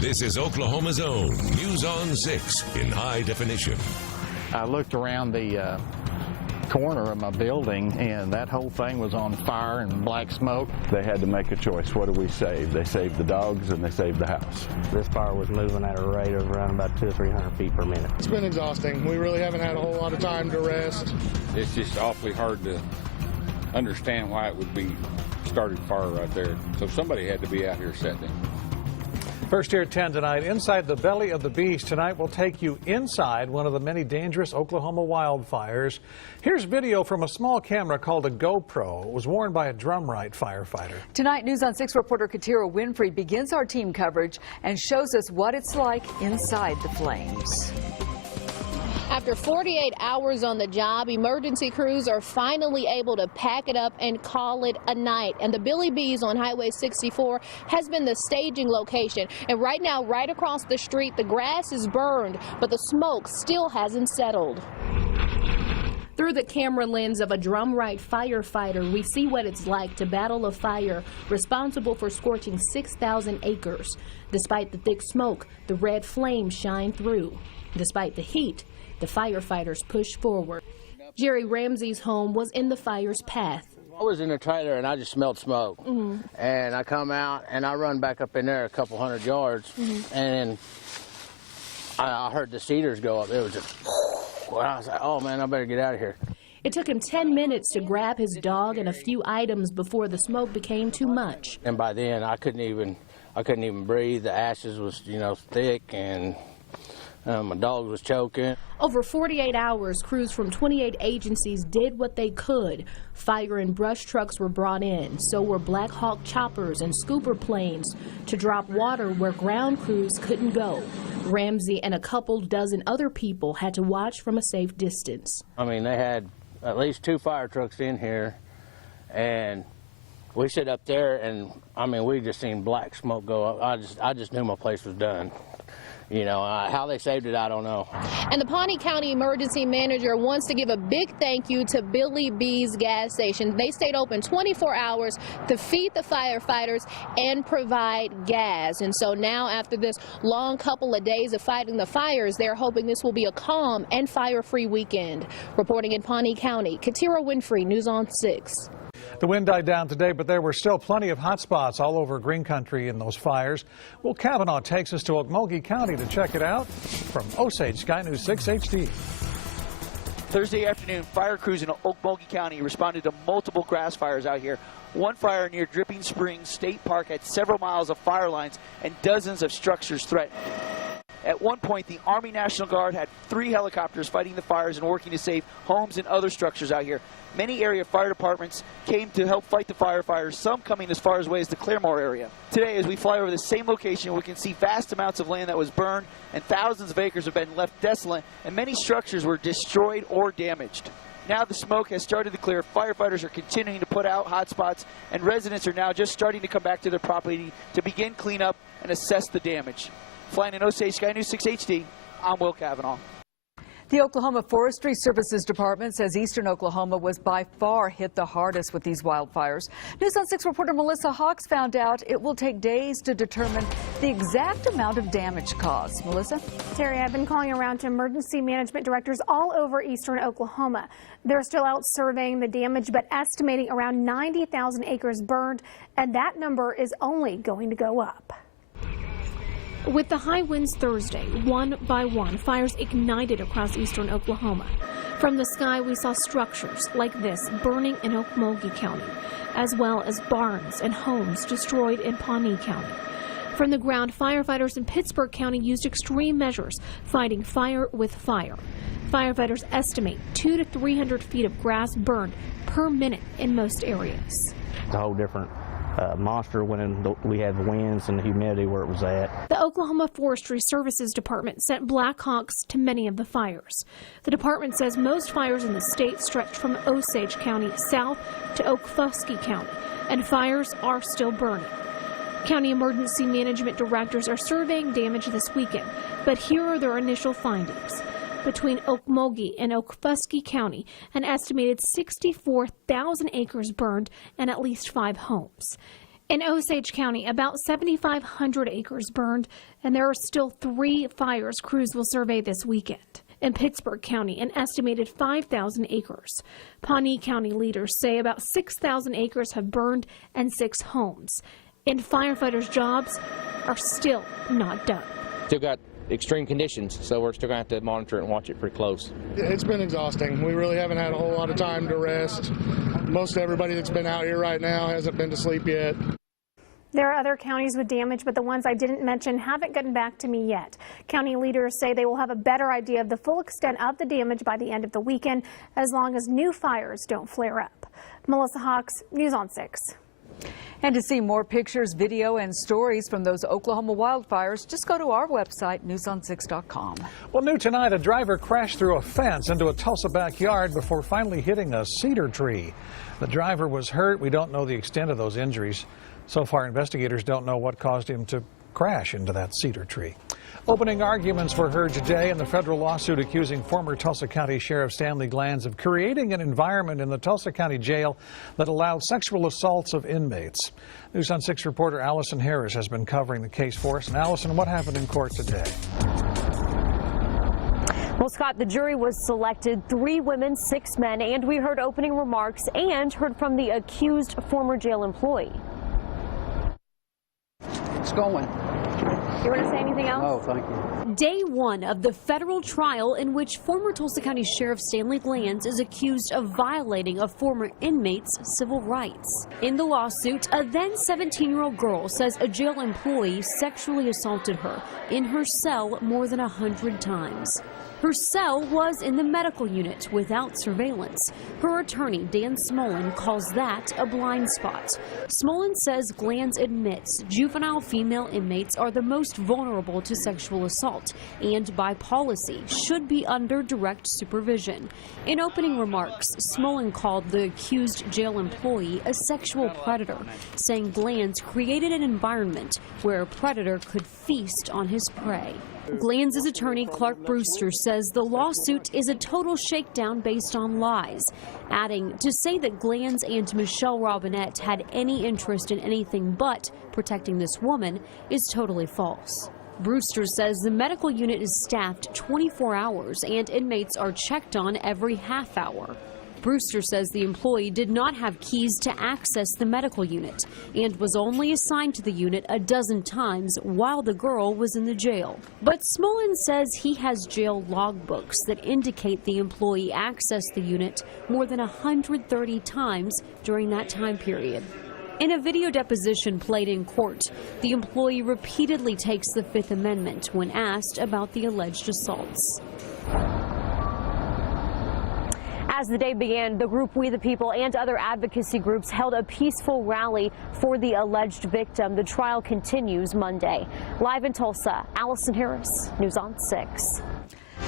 This is Oklahoma's own News on 6 in high definition. I looked around the corner of my building, and that whole thing was on fire and black smoke. They had to make a choice. What do we save? They saved the dogs and they saved the house. This fire was moving at a rate of around about 200 or 300 feet per minute. It's been exhausting. We really haven't had a whole lot of time to rest. It's just awfully hard to understand why it would be started fire right there. So somebody had to be out here setting it. First here at 10 tonight, inside the belly of the beast. Tonight we'll take you inside one of the many dangerous Oklahoma wildfires. Here's video from a small camera called a GoPro. It was worn by a Drumright firefighter. Tonight, News on 6 reporter Katira Winfrey begins our team coverage and shows us what it's like inside the flames. After 48 hours on the job, emergency crews are finally able to pack it up and call it a night. And the Billy B's on Highway 64 has been the staging location. And right now, right across the street, the grass is burned, but the smoke still hasn't settled. Through the camera lens of a Drumright firefighter, we see what it's like to battle a fire responsible for scorching 6,000 acres. Despite the thick smoke, the red flames shine through. Despite the heat, the firefighters push forward. Jerry Ramsey's home was in the fire's path. I was in the trailer and I just smelled smoke. And I come out and I run back up in there a couple hundred yards. And then I heard the cedars go up. It was just, well, I was like, oh man, I better get out of here. It took him 10 minutes to grab his dog and a few items before the smoke became too much. And by then I couldn't even breathe. The ashes was, thick, and my dog was choking. Over 48 hours, crews from 28 agencies did what they could. Fire and brush trucks were brought in. So were Black Hawk choppers and scooper planes to drop water where ground crews couldn't go. Ramsey and a couple dozen other people had to watch from a safe distance. I mean, they had at least 2 fire trucks in here, and we sit up there, and I mean, we just seen black smoke go up. I just knew my place was done. How they saved it, I don't know. And the Pawnee County Emergency Manager wants to give a big thank you to Billy B's gas station. They stayed open 24 hours to feed the firefighters and provide gas. And so now, after this long couple of days of fighting the fires, they're hoping this will be a calm and fire-free weekend. Reporting in Pawnee County, Katira Winfrey, News on 6. The wind died down today, but there were still plenty of hot spots all over green country in those fires. Will Kavanaugh takes us to Okmulgee County to check it out. From Osage, Sky News 6 HD. Thursday afternoon, fire crews in Okmulgee County responded to multiple grass fires out here. One fire near Dripping Springs State Park had several miles of fire lines and dozens of structures threatened. At one point, the Army National Guard had 3 helicopters fighting the fires and working to save homes and other structures out here. Many area fire departments came to help fight the firefighters, some coming as far away as the Claremore area. Today, as we fly over the same location, we can see vast amounts of land that was burned, and thousands of acres have been left desolate, and many structures were destroyed or damaged. Now the smoke has started to clear. Firefighters are continuing to put out hot spots, and residents are now just starting to come back to their property to begin cleanup and assess the damage. Flying in Osage, Sky News 6 HD, I'm Will Kavanaugh. The Oklahoma Forestry Services Department says eastern Oklahoma was by far hit the hardest with these wildfires. News on 6 reporter Melissa Hawks found out it will take days to determine the exact amount of damage caused. Melissa? Terry, I've been calling around to emergency management directors all over eastern Oklahoma. They're still out surveying the damage, but estimating around 90,000 acres burned, and that number is only going to go up. With the high winds Thursday, one by one, fires ignited across eastern Oklahoma. From the sky, we saw structures like this burning in Okmulgee County, as well as barns and homes destroyed in Pawnee County. From the ground, firefighters in Pittsburgh County used extreme measures, fighting fire with fire. Firefighters estimate 200 to 300 feet of grass burned per minute in most areas. It's a whole different monster when we had the winds and the humidity where it was at. The Oklahoma Forestry Services Department sent Black Hawks to many of the fires. The department says most fires in the state stretch from Osage County south to Okfuskee County, and fires are still burning. County emergency management directors are surveying damage this weekend, but here are their initial findings. Between Okmulgee and Okfuskee County, an estimated 64,000 acres burned and at least 5 homes. In Osage County, about 7,500 acres burned, and there are still 3 fires crews will survey this weekend. In Pittsburgh County, an estimated 5,000 acres. Pawnee County leaders say about 6,000 acres have burned and 6 homes. And firefighters' jobs are still not done. Still got extreme conditions, so we're still going to have to monitor it and watch it pretty close. It's been exhausting. We really haven't had a whole lot of time to rest. Most everybody that's been out here right now hasn't been to sleep yet. There are other counties with damage, but the ones I didn't mention haven't gotten back to me yet. County leaders say they will have a better idea of the full extent of the damage by the end of the weekend, as long as new fires don't flare up. Melissa Hawks, News on 6. And to see more pictures, video, and stories from those Oklahoma wildfires, just go to our website, Newson6.com. Well, new tonight, a driver crashed through a fence into a Tulsa backyard before finally hitting a cedar tree. The driver was hurt. We don't know the extent of those injuries. So far, investigators don't know what caused him to crash into that cedar tree. Opening arguments were heard today in the federal lawsuit accusing former Tulsa County Sheriff Stanley Glanz of creating an environment in the Tulsa County Jail that allowed sexual assaults of inmates. News on 6 reporter Allison Harris has been covering the case for us. And Allison, what happened in court today? Well, Scott, the jury was selected, 3 women, 6 men, and we heard opening remarks and heard from the accused former jail employee. It's going. You want to say anything else? No, thank you. Day 1 of the federal trial in which former Tulsa County Sheriff Stanley Glanz is accused of violating a former inmate's civil rights. In the lawsuit, a then 17-year-old girl says a jail employee sexually assaulted her in her cell more than 100 times. Her cell was in the medical unit without surveillance. Her attorney, Dan Smolin, calls that a blind spot. Smolin says Glanz admits juvenile female inmates are the most vulnerable to sexual assault and, by policy, should be under direct supervision. In opening remarks, Smolin called the accused jail employee a sexual predator, saying Glanz created an environment where a predator could feast on his prey. Glanz's attorney, Clark Brewster, says the lawsuit is a total shakedown based on lies, adding to say that Glanz and Michelle Robinette had any interest in anything but protecting this woman is totally false. Brewster says the medical unit is staffed 24 hours and inmates are checked on every half hour. Brewster says the employee did not have keys to access the medical unit and was only assigned to the unit a dozen times while the girl was in the jail. But Smolin says he has jail logbooks that indicate the employee accessed the unit more than 130 times during that time period. In a video deposition played in court, the employee repeatedly takes the Fifth Amendment when asked about the alleged assaults. As the day began, the group We the People and other advocacy groups held a peaceful rally for the alleged victim. The trial continues Monday. Live in Tulsa, Allison Harris, News on 6.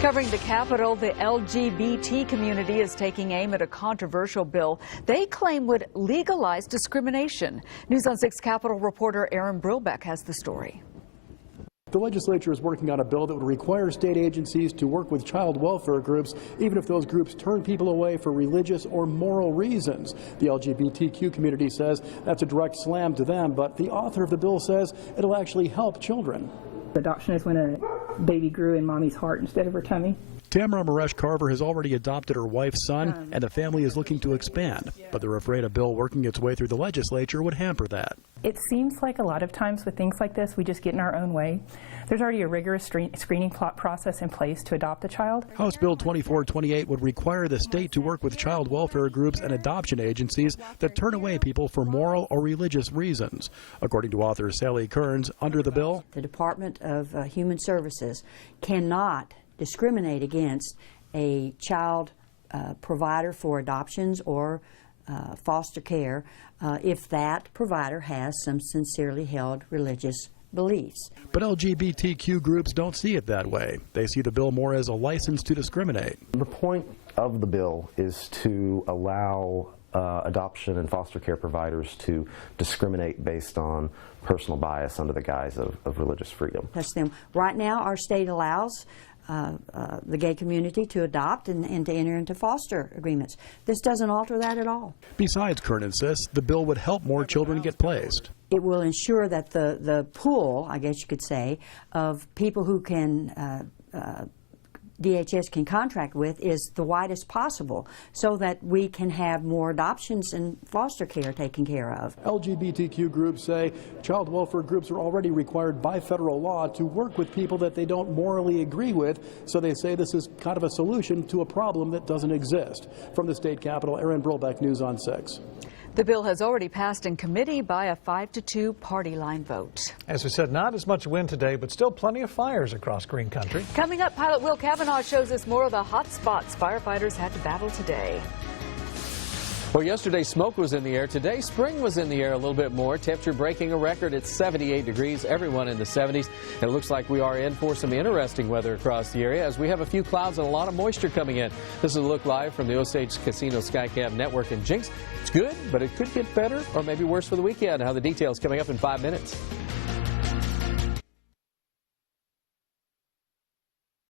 Covering the Capitol, the LGBT community is taking aim at a controversial bill they claim would legalize discrimination. News on 6 Capitol reporter Aaron Brilbeck has the story. The legislature is working on a bill that would require state agencies to work with child welfare groups, even if those groups turn people away for religious or moral reasons. The LGBTQ community says that's a direct slam to them, but the author of the bill says it'll actually help children. Adoption is when a baby grew in mommy's heart instead of her tummy. Tamara Maresh Carver has already adopted her wife's son, and the family is looking to expand, but they're afraid a bill working its way through the legislature would hamper that. It seems like a lot of times with things like this, we just get in our own way. There's already a rigorous screening process in place to adopt a child. House Bill 2428 would require the state to work with child welfare groups and adoption agencies that turn away people for moral or religious reasons. According to author Sally Kearns, under the bill, the Department of Human Services cannot discriminate against a child provider for adoptions or foster care if that provider has some sincerely held religious beliefs. But LGBTQ groups don't see it that way. They see the bill more as a license to discriminate. The point of the bill is to allow adoption and foster care providers to discriminate based on personal bias under the guise of religious freedom. Right now, our state allows the gay community to adopt and to enter into foster agreements. This doesn't alter that at all. Besides, Kern insists, the bill would help more children get placed. it will ensure that the pool, I guess you could say, of people who can DHS can contract with is the widest possible, so that we can have more adoptions and foster care taken care of. LGBTQ groups say child welfare groups are already required by federal law to work with people that they don't morally agree with, so they say this is kind of a solution to a problem that doesn't exist. From the state capitol, Aaron Brillbeck, News on 6. The bill has already passed in committee by a 5-2 party line vote. As we said, not as much wind today, but still plenty of fires across Green Country. Coming up, pilot Will Kavanaugh shows us more of the hot spots firefighters had to battle today. Well, yesterday smoke was in the air. Today spring was in the air a little bit more. Temperature breaking a record at 78 degrees. Everyone in the 70s. And it looks like we are in for some interesting weather across the area as we have a few clouds and a lot of moisture coming in. This is a look live from the Osage Casino Skycam Network in Jinx. It's good, but it could get better or maybe worse for the weekend. How the details coming up in 5 minutes.